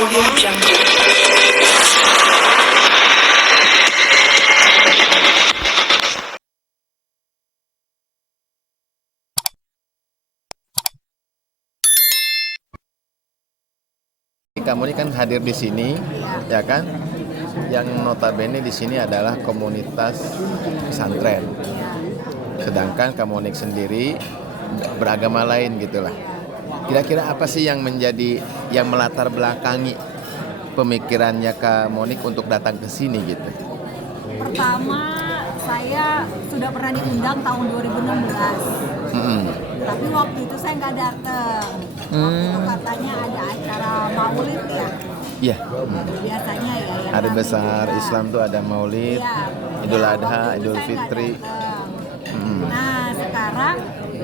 Audio Jungle. Kamu ini kan hadir di sini, ya kan? Yang notabene di sini adalah komunitas pesantren. Sedangkan Kamonik sendiri beragama lain gitulah. Kira-kira apa sih yang melatar belakangi pemikirannya Kamonik untuk datang ke sini gitu? Pertama, saya sudah pernah diundang tahun 2016. Tapi waktu itu saya nggak datang. Waktu itu katanya ada acara Maulid ya. Iya. Biasanya ya. Yang Hari besar kita. Islam tuh ada Maulid, Iya. Idul Nah, Adha, waktu itu Idul saya nggak Fitri. datang. Nah, sekarang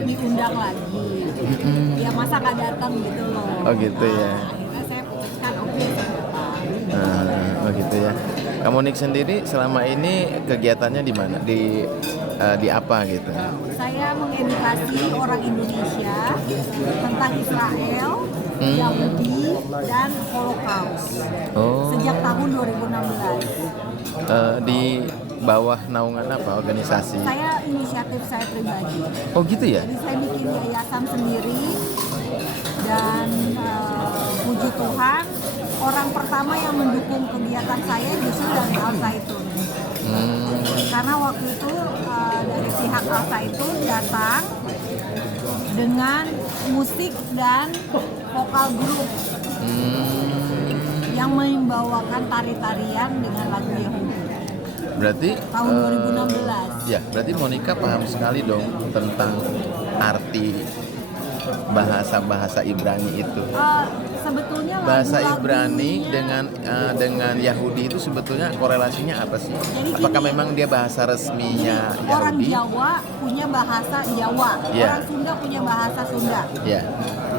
diundang lagi. Ya masa nggak datang gitu loh. Oh gitu ya. Akhirnya saya putuskan oke saya datang. Oh gitu ya. Kamonik sendiri selama ini kegiatannya di mana? Di apa gitu? Saya mengedukasi orang Indonesia tentang Israel, Yahudi, dan Holocaust sejak tahun 2016. Di bawah naungan apa organisasi? Saya inisiatif saya pribadi. Oh gitu ya? Jadi saya bikin yayasan sendiri dan puji Tuhan orang pertama yang mendukung kegiatan saya justru dari Al Zaitun. Karena waktu itu dari pihak Al Zaitun datang dengan musik dan vokal grup yang membawakan tari-tarian dengan lagu Yahudi. Berarti Tahun 2016. Ya, berarti Monica paham sekali dong tentang arti bahasa Ibrani itu. Sebetulnya Bahasa lagu-lagunya- Ibrani dengan Yahudi itu sebetulnya korelasinya apa sih? Jadi Apakah gini, memang dia bahasa resminya orang Yahudi? Jawa punya bahasa Jawa, Iya. orang Sunda punya bahasa Sunda, Ya.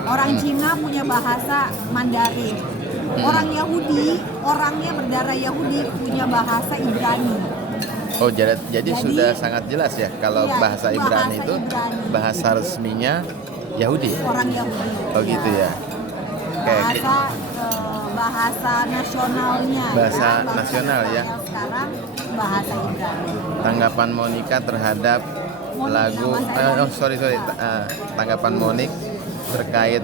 orang Cina punya bahasa Mandarin, orang Yahudi, orangnya berdarah Yahudi punya bahasa Ibrani. Oh, jadi sudah sangat jelas ya kalau Iya, bahasa itu Ibrani bahasa itu Ibrani. bahasa resminya Yahudi. Orang Yahudi. Oh gitu ya. Kayak Bahasa nasionalnya. Bahasa nasional ya. Yang sekarang bahasa Ibrani. tanggapan Monica terhadap Monik, lagu nama saya tanggapan Monik terkait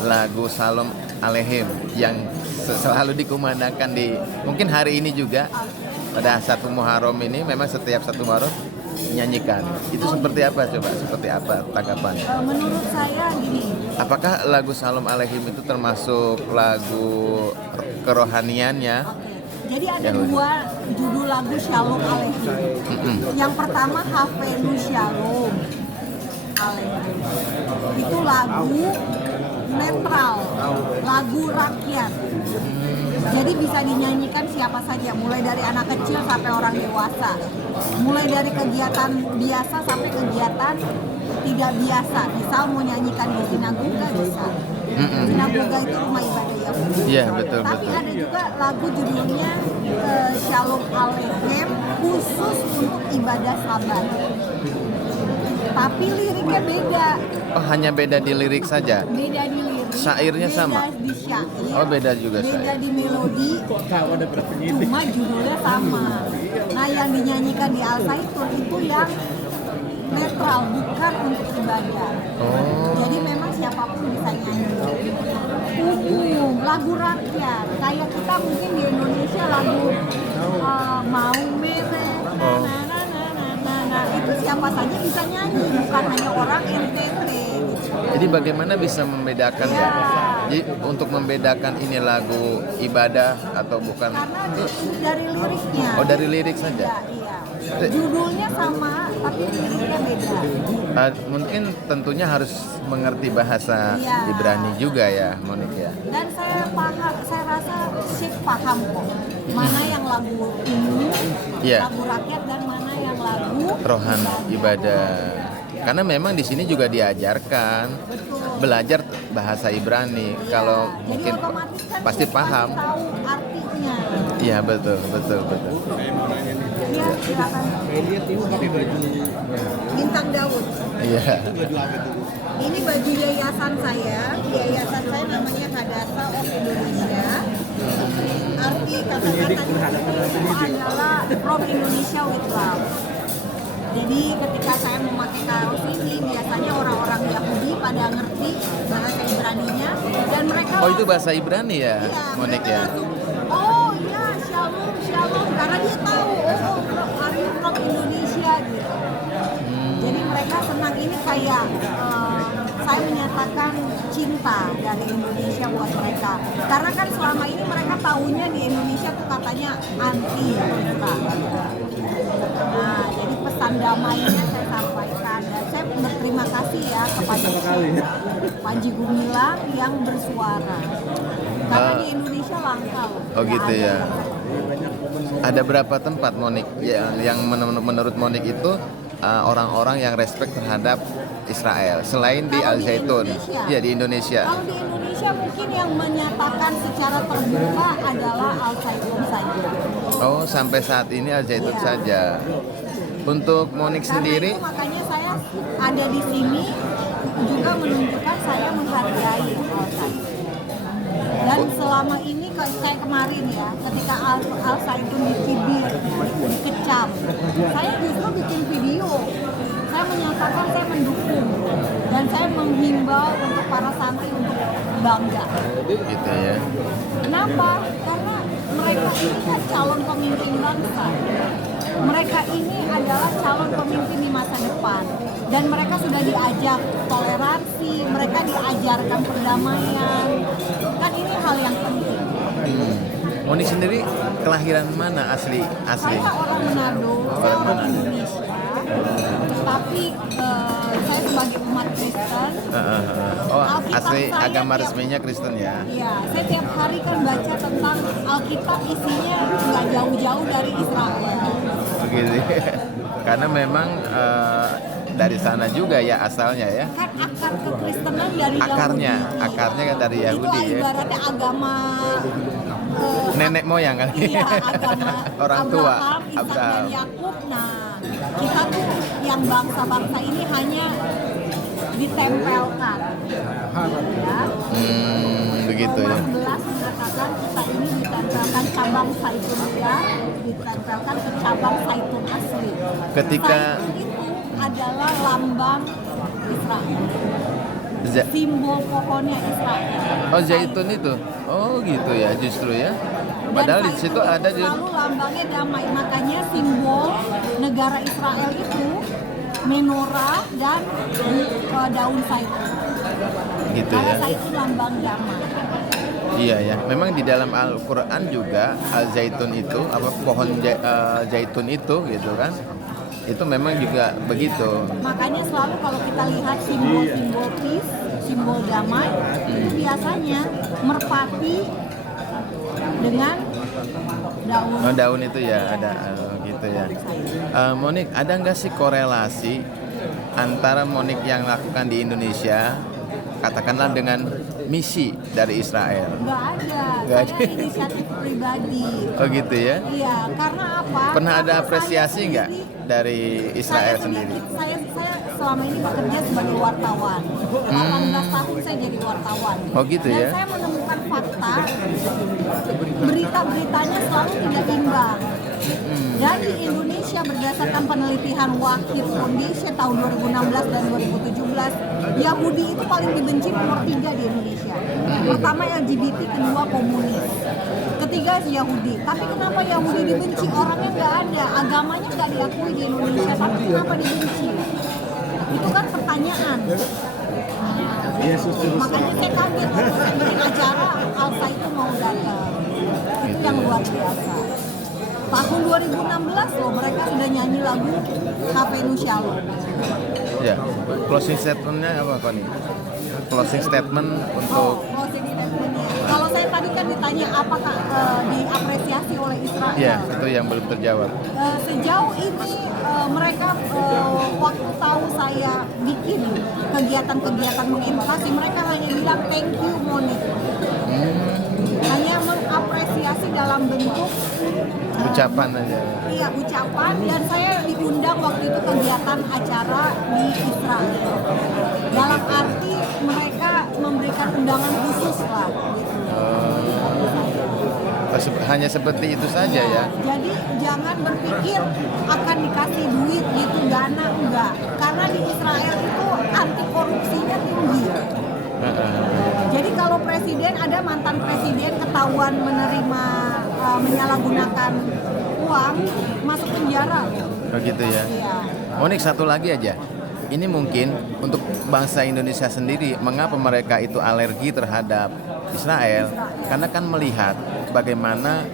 lagu Shalom Aleichem yang selalu dikumandangkan di mungkin hari ini juga pada satu Muharram ini, memang setiap satu Muharram nyanyikan. Itu seperti apa coba? Seperti apa tanggapannya? Menurut saya gini, Apakah lagu Shalom Aleichem itu termasuk lagu kerohaniannya? jadi ada Yahudi. dua judul lagu Shalom Aleichem. Yang pertama Havenu Shalom Aleichem. Itu lagu netral, lagu rakyat. Jadi bisa dinyanyikan siapa saja, mulai dari anak kecil sampai orang dewasa. Mulai dari kegiatan biasa sampai kegiatan tidak biasa. Misal mau nyanyikan di sinagoga bisa. Sinagoga itu rumah ibadah Yahudi. Iya, betul, Tapi betul. ada juga lagu judulnya Shalom Aleichem khusus untuk ibadah Sabat. Tapi liriknya beda. Oh, hanya beda di lirik saja. Beda di lirik. Syairnya beda sama? di syair. Oh, beda juga Beda syair. di melodi. Cuma judulnya sama. Nah, yang dinyanyikan di Al Zaitun itu yang netral, bukan untuk ibadah. Oh. Jadi memang siapapun bisa nyanyi. Umum, lagu rakyat. Kayak kita mungkin di Indonesia lagu Mau Mere. Nah, itu siapa saja bisa nyanyi, bukan hanya orang NTT. Jadi bagaimana bisa membedakan ya? Jadi untuk membedakan ini lagu ibadah atau bukan? Karena dari liriknya. Oh, dari lirik saja. Iya. Judulnya sama, tapi liriknya beda. Mungkin tentunya harus mengerti bahasa Iya. Ibrani juga ya, Monik ya. Dan saya rasa Syekh paham kok. Mana yang lagu umum, Iya. lagu rakyat, dan mana yang lagu Rohan ibadah. Karena memang di sini juga diajarkan Betul. belajar bahasa Ibrani. Kalau Jadi mungkin otomatis kan pasti Syekh paham. tahu artinya. Iya, betul. Iya, silakan. Bintang Daud. Iya. Ini baju yayasan saya. Yayasan saya namanya Hadasa of Indonesia. arti kata-kata itu adalah from Indonesia with love. Jadi ketika saya memakai kaos ini, biasanya orang-orang Yahudi pada ngerti bahasa Ibraninya dan mereka Oh, itu bahasa Ibrani ya, iya, Monik mereka ya? langsung, oh iya, shalom, shalom, karena dia tahu, oh, are you from Indonesia gitu. Jadi mereka senang, ini kayak saya menyatakan cinta dari Indonesia buat mereka. Karena kan selama ini mereka taunya di Indonesia tuh katanya anti kita. Nah, jadi pesan damainya saya sampaikan dan saya berterima kasih ya kepada Panji Gumilang yang bersuara. Karena di Indonesia langka loh. Oh nggak gitu ada. ya. Ada berapa tempat Monik yang menurut Monik itu orang-orang yang respect terhadap Israel selain di Kalau Al Zaitun? Indonesia? Iya, di Indonesia. Kalau di Indonesia mungkin yang menyatakan secara terbuka adalah Al Zaitun saja. Oh, sampai saat ini Al Zaitun Iya. saja. Untuk Monik Karena sendiri, itu makanya saya ada di sini juga menunjukkan saya menghargai Al Zaitun. Dan selama ini saya kemarin ya, ketika Al Zaitun dicibir, dikecam, saya justru bikin video. Saya menyatakan saya mendukung dan saya menghimbau untuk para santri untuk bangga. gitu ya. Kenapa? Karena mereka ini kan calon pemimpin bangsa. Mereka ini adalah calon pemimpin di masa depan. Dan mereka sudah diajak toleransi, mereka diajarkan perdamaian. Kan ini hal yang penting. Monik sendiri kelahiran mana asli? Saya orang Manado, saya orang Indonesia. Tapi saya sebagai umat Kristen, Oh, Alkitab asli saya agama tiap- resminya Kristen ya. iya, saya tiap hari kan baca tentang Alkitab, isinya nggak jauh-jauh dari Israel. Begitu. Karena memang dari sana juga ya asalnya ya. Kan akar kekristenan dari Akarnya Yahudi. kan dari Yahudi Itu ya. ibaratnya agama Nenek moyang kan. iya, agama Orang tua. Abraham, Ishak dan Abraham. Yakub. Nah, kita tuh yang bangsa-bangsa ini hanya ditempelkan. Ya. Begitu ya. Roma 11 mengatakan kita ini ditempelkan cabang zaitun ya, ditempelkan ke cabang zaitun asli. Ketika- Zaitun itu adalah lambang Israel, Za- simbol pohonnya Israel. Oh, zaitun itu. Oh, gitu ya justru ya. Dan Padahal di zaitun situ itu ada juga. selalu lambangnya damai, makanya simbol negara Israel itu menorah dan daun zaitun. Gitu Karena ya. zaitun lambang damai. Iya ya. Memang di dalam Al-Qur'an juga al-zaitun itu apa pohon zaitun itu gitu kan. Itu memang juga begitu. Makanya selalu kalau kita lihat simbol-simbol peace, simbol damai, itu biasanya merpati dengan daun. Oh, daun itu ya ada gitu ya. Monik, ada nggak sih korelasi antara Monik yang lakukan di Indonesia, katakanlah dengan misi dari Israel? Nggak ada, Nggak saya ada. inisiatif pribadi. Oh gitu ya. Iya, karena apa? Pernah ada Karena saya apresiasi nggak sendiri- dari Israel sendiri? Saya selama ini bekerja sebagai wartawan. 18 tahun saya jadi wartawan. Oh, gitu Dan ya? saya menemukan fakta, berita-beritanya selalu tidak imbang. Dari Indonesia berdasarkan penelitian Wakil Foundation tahun 2016 dan 2017, Yahudi itu paling dibenci nomor 3 di Indonesia. Pertama LGBT, kedua komunis, ketiga Yahudi. Tapi kenapa Yahudi dibenci? Orangnya nggak ada, agamanya nggak diakui di Indonesia, tapi kenapa dibenci? Itu kan pertanyaan. Makanya saya kaget waktu saya bikin acara Alsa itu mau datang. Itu yang luar biasa. Tahun 2016 loh mereka sudah nyanyi lagu Cafe Nu Shalom. Ya. Closing statementnya apa Koni? Closing statement Oh, untuk closing statementnya. Kalau saya tadi kan ditanya apakah diapresiasi oleh Israel. ya itu yang belum terjawab. Sejauh ini mereka waktu tahu saya bikin kegiatan-kegiatan mengedukasi, mereka hanya bilang thank you Monik. Hanya mengapresiasi dalam bentuk Ucapan aja. iya ucapan, dan saya diundang waktu itu kegiatan acara di Israel. Dalam arti mereka memberikan undangan khusus lah. Gitu. Hanya seperti itu saja ya. Jadi jangan berpikir akan dikasih duit gitu, dana, enggak. Karena di Israel itu anti korupsinya tinggi. Jadi kalau presiden, ada mantan presiden ketahuan menerima menyalahgunakan uang, masuk penjara. Oh gitu ya. Iya. Monik, satu lagi aja. Ini mungkin untuk bangsa Indonesia sendiri, mengapa mereka itu alergi terhadap Israel? Karena kan melihat bagaimana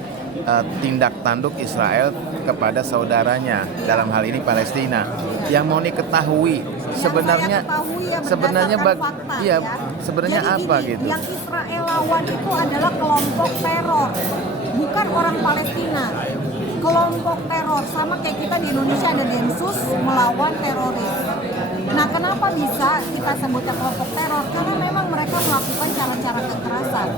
tindak tanduk Israel kepada saudaranya, dalam hal ini Palestina. Yang Monik ketahui sebenarnya sebenarnya fakta, iya, ya. sebenarnya Jadi apa gini, gitu? Yang Israel lawan itu adalah kelompok teror, bukan orang Palestina. Kelompok teror, sama kayak kita di Indonesia ada Densus melawan teroris. Nah, kenapa bisa kita sebutnya kelompok teror? Karena memang mereka melakukan cara-cara kekerasan.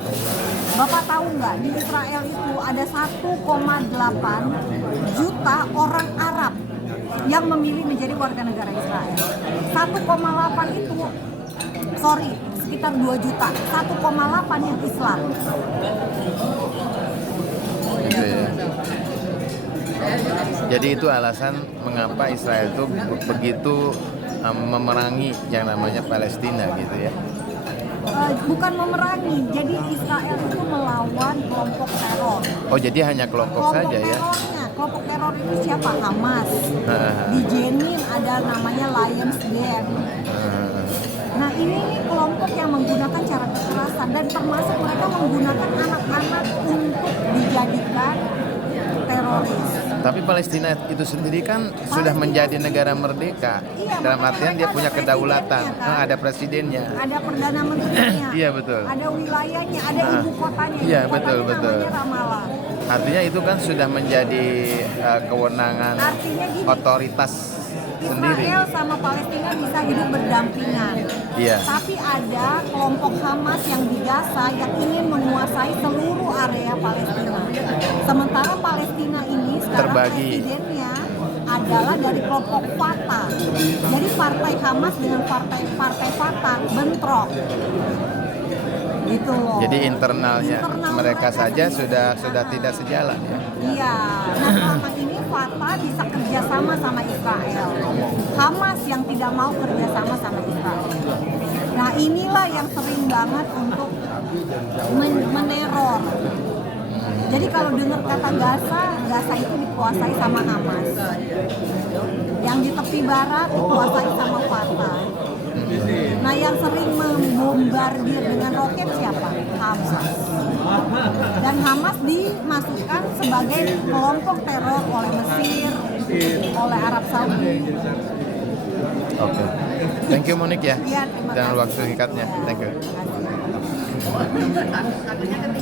Bapak tahu nggak, di Israel itu ada 1,8 juta orang Arab yang memilih menjadi warga negara Israel. 1,8 itu, sekitar 2 juta. 1,8 yang Islam. Gitu ya. Jadi itu alasan mengapa Israel itu begitu memerangi yang namanya Palestina gitu ya. Bukan memerangi, jadi Israel itu melawan kelompok teror. Oh, jadi hanya kelompok saja ya. Kelompok teror itu siapa? Hamas. Di Jenin ada namanya Lions Den. Nah, ini kelompok yang menggunakan cara kekerasan, dan termasuk mereka menggunakan anak-anak untuk dijadikan teroris. Tapi Palestina itu sendiri kan sudah menjadi negara merdeka. Iya, dalam artian dia punya kedaulatan. kan? Ada presidennya. Ada perdana menterinya. Iya, betul. Ada wilayahnya, ada ibu kotanya. Iya, Ibu kotanya betul. namanya Ramallah. Artinya itu kan sudah menjadi kewenangan Artinya gini, otoritas sendiri. Israel sama Palestina bisa hidup berdampingan. Iya. Tapi ada kelompok Hamas yang di Gaza yang ingin menguasai seluruh area Palestina. Sementara Palestina ini sekarang Terbagi. presidennya adalah dari kelompok Fatah. Jadi partai Hamas dengan partai Fatah bentrok. Gitu loh. Jadi internalnya mereka saja sudah tidak sejalan ya. Iya, nah selama ini Fatah bisa kerjasama sama Israel. Hamas yang tidak mau kerjasama sama Israel. Nah, inilah yang sering banget untuk meneror. Jadi kalau dengar kata Gaza itu dikuasai sama Hamas. Yang di tepi barat dikuasai sama Fatah. Nah, yang sering membombardir dengan roket siapa? Hamas. Dan Hamas dimasukkan sebagai kelompok teror oleh Mesir, oleh Arab Saudi. Oke. Thank you Monik ya. Iya, terima Dan kasih. waktu singkatnya. Thank you. Terima kasih.